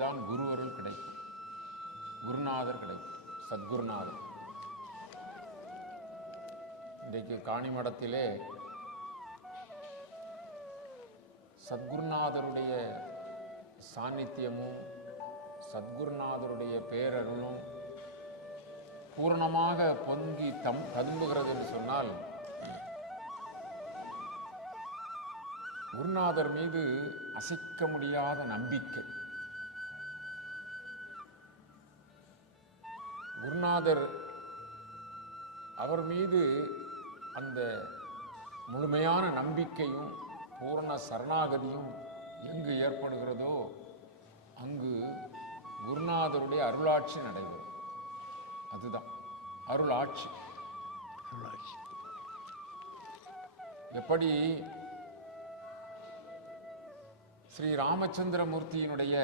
தான் குரு அருள் கிடைக்கும், குருநாதர் கிடைக்கும், சத்குருநாதர். இன்றைக்கு காணிமடத்திலே சத்குருநாதருடைய சாநித்தியமும் சத்குருநாதருடைய பேரருளும் பூர்ணமாக பொங்கி ததும்புகிறது என்று சொன்னால், குருநாதர் மீது அசைக்க முடியாத நம்பிக்கை. குருநாதர் அவர் மீது அந்த முழுமையான நம்பிக்கையும் பூரண சரணாகதியும் எங்கு ஏற்படுகிறதோ அங்கு குருநாதருடைய அருளாட்சி நடைபெறும். அதுதான் அருளாட்சி. எப்படி ஸ்ரீ ராமச்சந்திரமூர்த்தியினுடைய